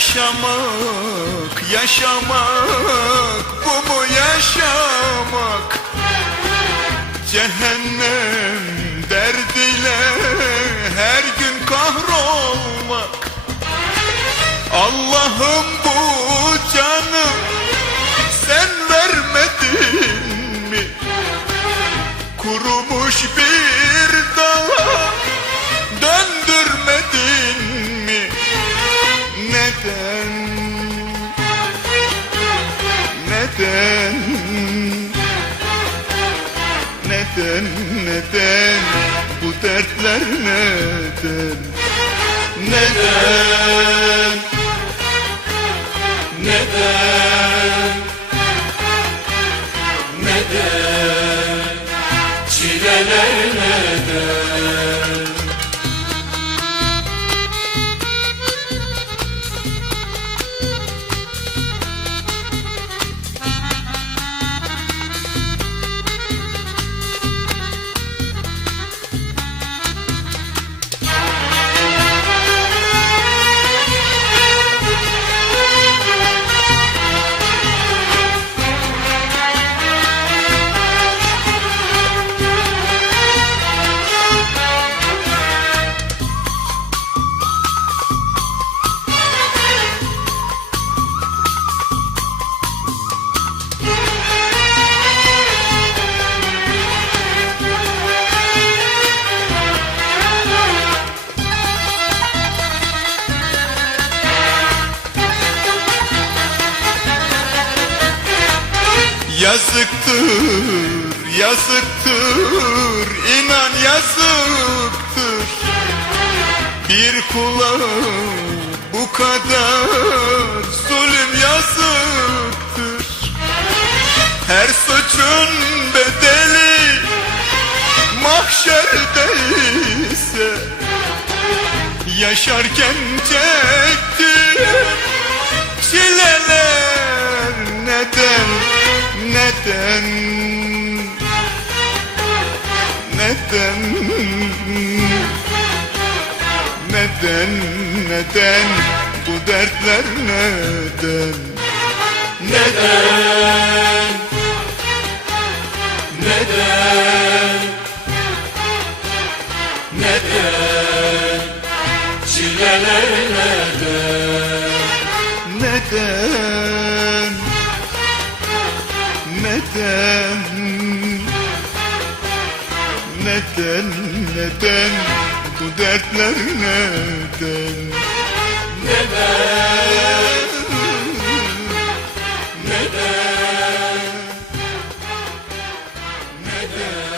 Yaşamak, yaşamak, bu mu yaşamak? Cehennem derdiyle her gün kahrolmak Allah'ım bu canı sen vermedin mi? Kurumuş bir Neden? Neden, neden? Bu dertler neden? Neden? Yazıktır, yazıktır, inan yazıktır. Bir kula bu kadar zulüm yazıktır. Her suçun bedeli mahşerde ise Yaşarken çektiğim çileler neden, neden, neden, neden, neden, bu dertler neden, Neden? Neden? Neden? Çileler neden? neden, neden, neden, bu dertler neden, Neden? Neden? Neden?